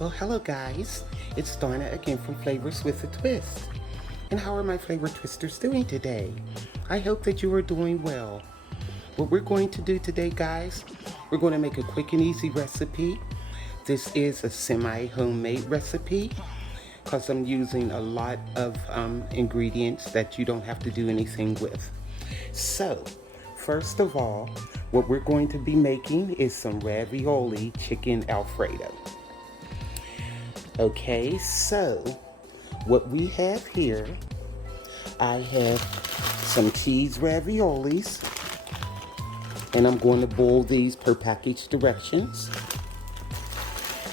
Well, hello guys. It's Donna again from Flavors with a Twist. And how are my flavor twisters doing today? I hope that you are doing well. What we're going to do today, guys, we're going to make a quick and easy recipe. This is a semi-homemade recipe because I'm using a lot of ingredients that you don't have to do anything with. So, first of all, what we're going to be making is some ravioli chicken Alfredo. Okay, so what we have here, I have some cheese raviolis, and I'm going to boil these per package directions.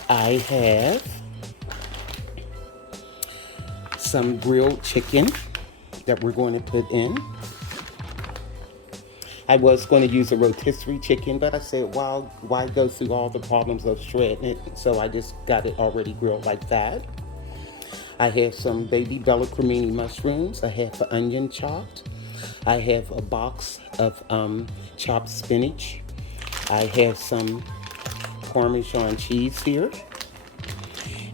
I have some grilled chicken that we're going to put in. I was going to use a rotisserie chicken, but I said, well, why go through all the problems of shredding it? So I just got it already grilled like that. I have some baby bella cremini mushrooms. I have an onion chopped. I have a box of chopped spinach. I have some Parmesan cheese here.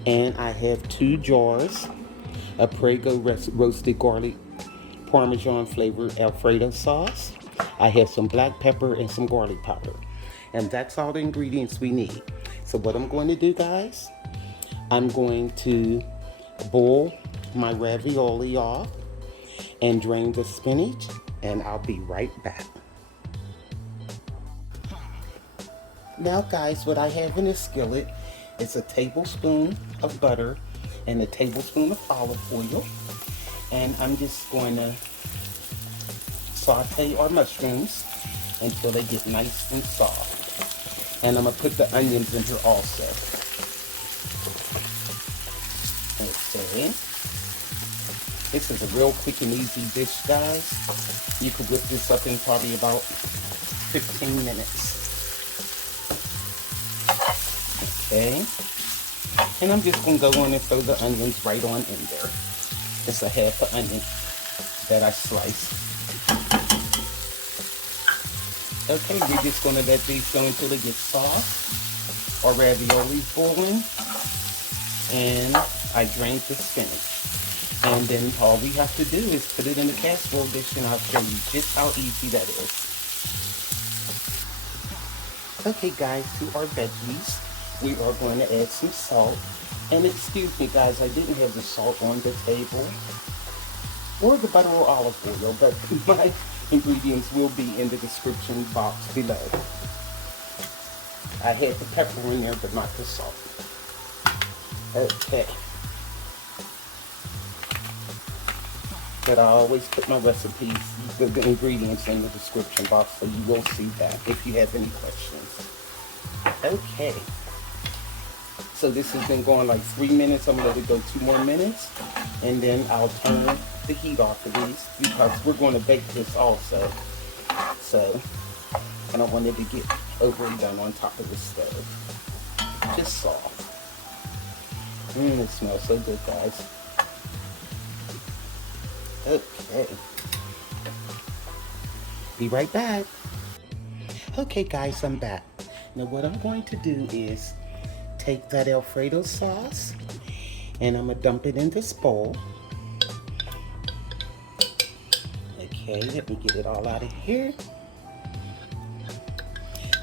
And I have 2 jars of Prego roasted garlic Parmesan flavored Alfredo sauce. I have some black pepper and some garlic powder. And that's all the ingredients we need. So what I'm going to do, guys, I'm going to boil my ravioli off and drain the spinach, and I'll be right back. Now, guys, what I have in this skillet is a tablespoon of butter and a tablespoon of olive oil. And I'm just going to saute our mushrooms until they get nice and soft. And I'm going to put the onions in here also. Okay. This is a real quick and easy dish, guys. You could whip this up in probably about 15 minutes. Okay. And I'm just going to go on and throw the onions right on in there. Just a half an onion that I sliced. Okay, we're just going to let these go until they get soft. Our raviolis boiling. And I drained the spinach. And then all we have to do is put it in the casserole dish, and I'll show you just how easy that is. Okay, guys, to our veggies, we are going to add some salt. And excuse me, guys, I didn't have the salt on the table or the butter or olive oil, but my ingredients will be in the description box below. I had the pepper in there, but not the salt. Okay. But I always put my recipes, the ingredients in the description box, so you will see that if you have any questions. Okay. So this has been going like 3 minutes. I'm going to let it go 2 more minutes. And then I'll turn the heat off of these because we're going to bake this also. So I don't want it to get overdone on top of the stove. Just soft. It smells so good, guys. Okay. Be right back. Okay, guys, I'm back. Now what I'm going to do is take that Alfredo sauce and I'm going to dump it in this bowl. Okay, let me get it all out of here.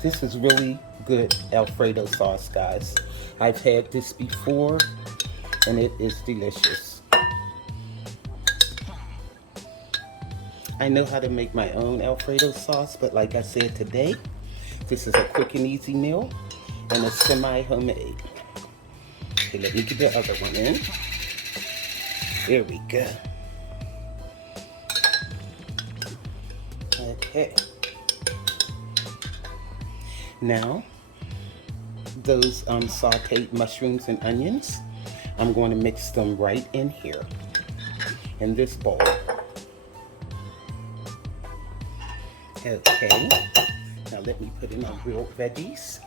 This is really good Alfredo sauce, guys. I've had this before and it is delicious. I know how to make my own Alfredo sauce, but like I said today, this is a quick and easy meal and a semi-homemade. Okay, let me get the other one in. There we go. Okay. Now, those sauteed mushrooms and onions, I'm going to mix them right in here, in this bowl. Okay. Now let me put in our grilled veggies.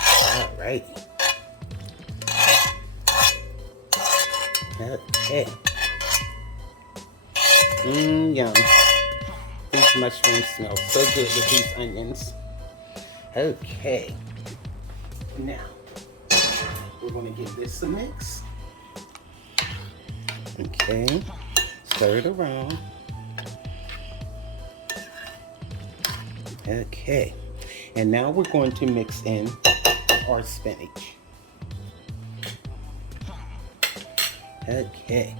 All right. Okay. Yum. These mushrooms smell so good with these onions. Okay. Now, We're gonna give this a mix. Okay, stir it around. Okay, and now we're going to mix in our spinach. Okay,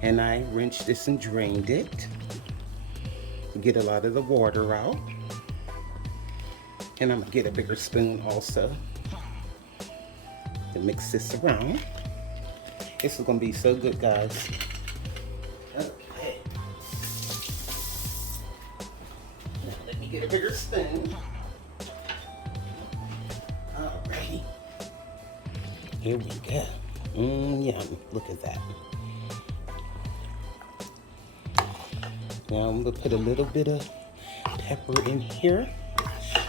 and I rinsed this and drained it to get a lot of the water out. And I'm gonna get a bigger spoon also to mix this around. This is gonna be so good, guys. Okay. Now let me get a bigger spoon. Alrighty. Here we go. Yum. Look at that. Now I'm gonna put a little bit of pepper in here.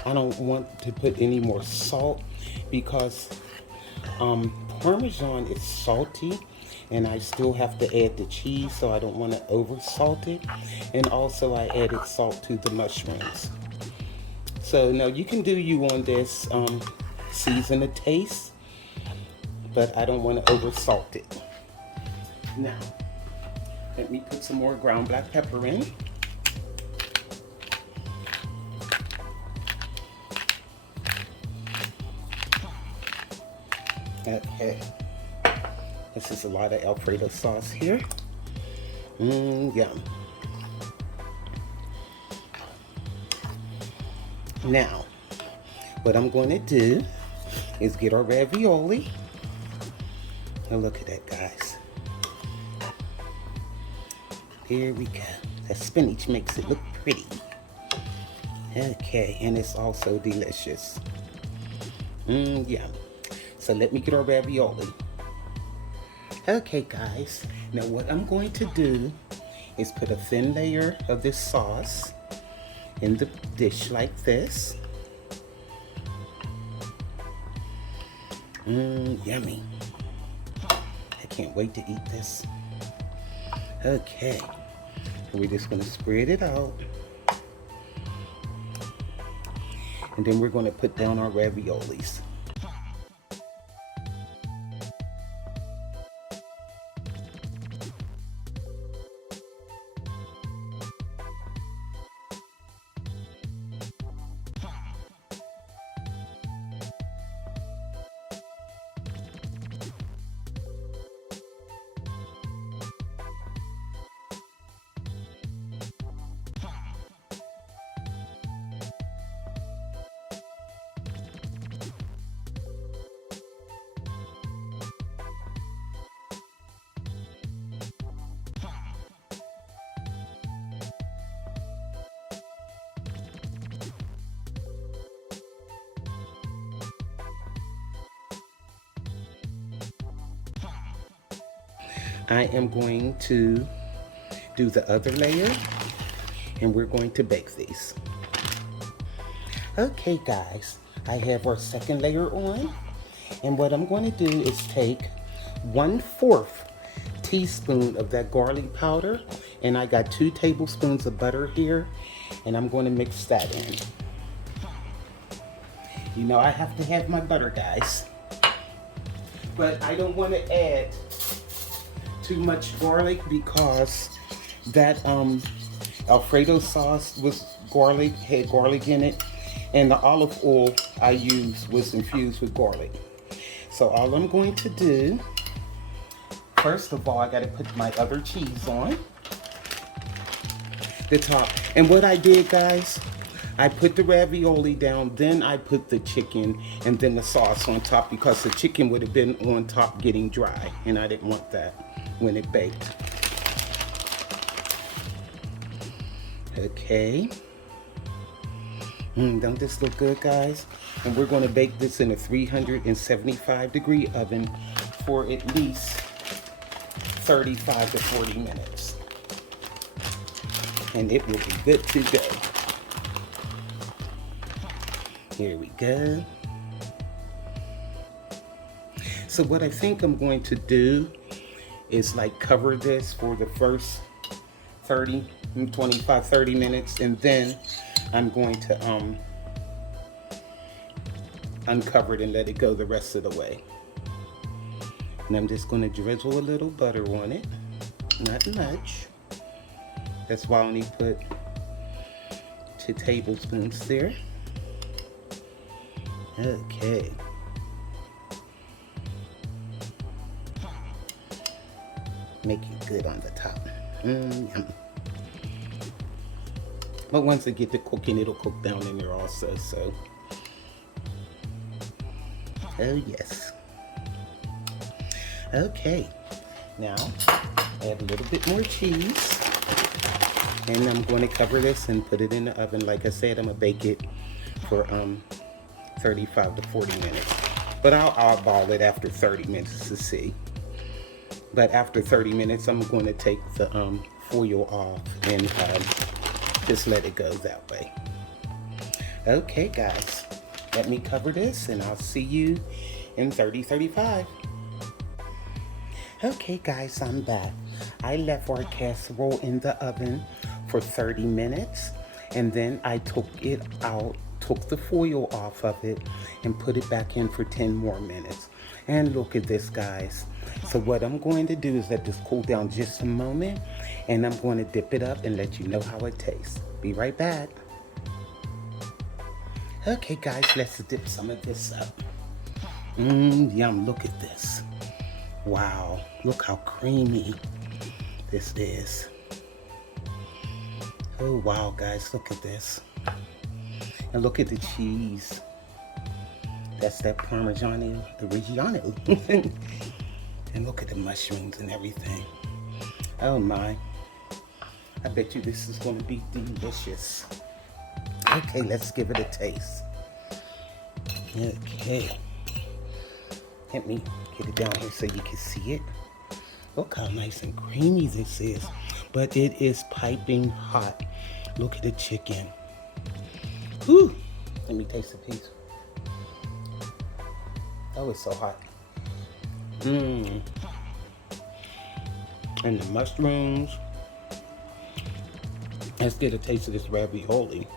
I don't want to put any more salt because Parmesan is salty and I still have to add the cheese, so I don't want to over salt it. And also I added salt to the mushrooms. So now you can do you on this, season a taste, but I don't want to over salt it. Now, let me put some more ground black pepper in. Okay, this is a lot of Alfredo sauce here. Yum. Now, what I'm going to do is get our ravioli. Now look at that, guys. Here we go. That spinach makes it look pretty. Okay, and it's also delicious. Yum. So let me get our ravioli. Okay, guys. Now what I'm going to do is put a thin layer of this sauce in the dish like this. Yummy. I can't wait to eat this. Okay. We're just going to spread it out. And then we're going to put down our raviolis. I am going to do the other layer and we're going to bake these. Okay, guys, I have our second layer on, and what I'm going to do is take 1/4 teaspoon of that garlic powder, and I got 2 tablespoons of butter here, and I'm going to mix that in. You know I have to have my butter, guys, but I don't want to add too much garlic because that Alfredo sauce was had garlic in it, and the olive oil I used was infused with garlic. So all I'm going to do, first of all, I got to put my other cheese on the top. And what I did, guys, I put the ravioli down, then I put the chicken and then the sauce on top because the chicken would have been on top getting dry, and I didn't want that when it baked. Okay. Don't this look good, guys? And we're going to bake this in a 375-degree oven for at least 35 to 40 minutes. And it will be good to go. Here we go. So what I think I'm going to do is like cover this for the first 30 minutes, and then I'm going to uncover it and let it go the rest of the way. And I'm just going to drizzle a little butter on it. Not much. That's why I only put 2 tablespoons there. Okay. Make it good on the top. Yum. But once it get to cooking, it'll cook down in there also, so. Oh yes. Okay. Now, add a little bit more cheese. And I'm going to cover this and put it in the oven. Like I said, I'm going to bake it for 35 to 40 minutes. But I'll eyeball it after 30 minutes to see. But after 30 minutes, I'm going to take the foil off and just let it go that way. Okay, guys. Let me cover this and I'll see you in 35. Okay, guys, I'm back. I left our casserole in the oven for 30 minutes. And then I took it out, took the foil off of it, and put it back in for 10 more minutes. And look at this, guys. So what I'm going to do is let this cool down just a moment, and I'm going to dip it up and let you know how it tastes. Be right back. Okay, guys, let's dip some of this up. Yum, look at this. Wow, look how creamy this is. Oh, wow, guys, look at this. And look at the cheese. That's that Parmesan Reggiano. And look at the mushrooms and everything. Oh my. I bet you this is going to be delicious. Okay, let's give it a taste. Okay. Let me get it down here so you can see it. Look how nice and creamy this is. But it is piping hot. Look at the chicken. Whew. Let me taste a piece. Oh, it's so hot. And the mushrooms. Let's get a taste of this ravioli.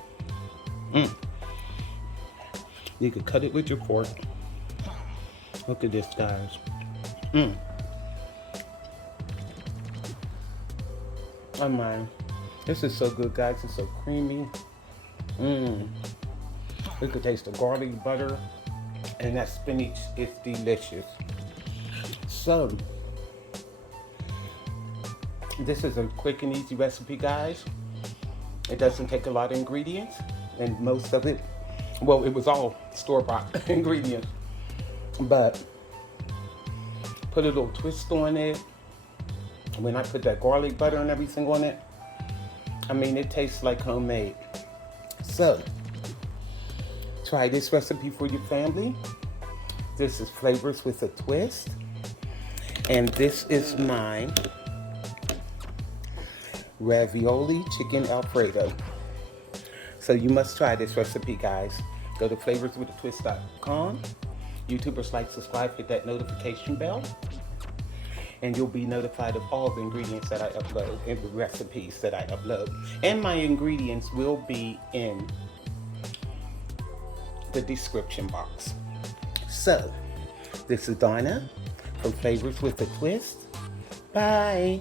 You could cut it with your fork. Look at this, guys. Oh my. This is so good, guys. It's so creamy. You could taste the garlic butter. And that spinach is delicious. So, this is a quick and easy recipe, guys. It doesn't take a lot of ingredients. And most of it, well, it was all store-bought ingredients. But, put a little twist on it. When I put that garlic butter and everything on it, I mean, it tastes like homemade. So, try this recipe for your family. This is Flavors with a Twist. And this is my ravioli chicken Alfredo. So you must try this recipe, guys. Go to flavorswithatwist.com. YouTubers like, subscribe, hit that notification bell. And you'll be notified of all the ingredients that I upload and the recipes that I upload. And my ingredients will be in the description box. So, this is Donna from Flavors with a Twist. Bye.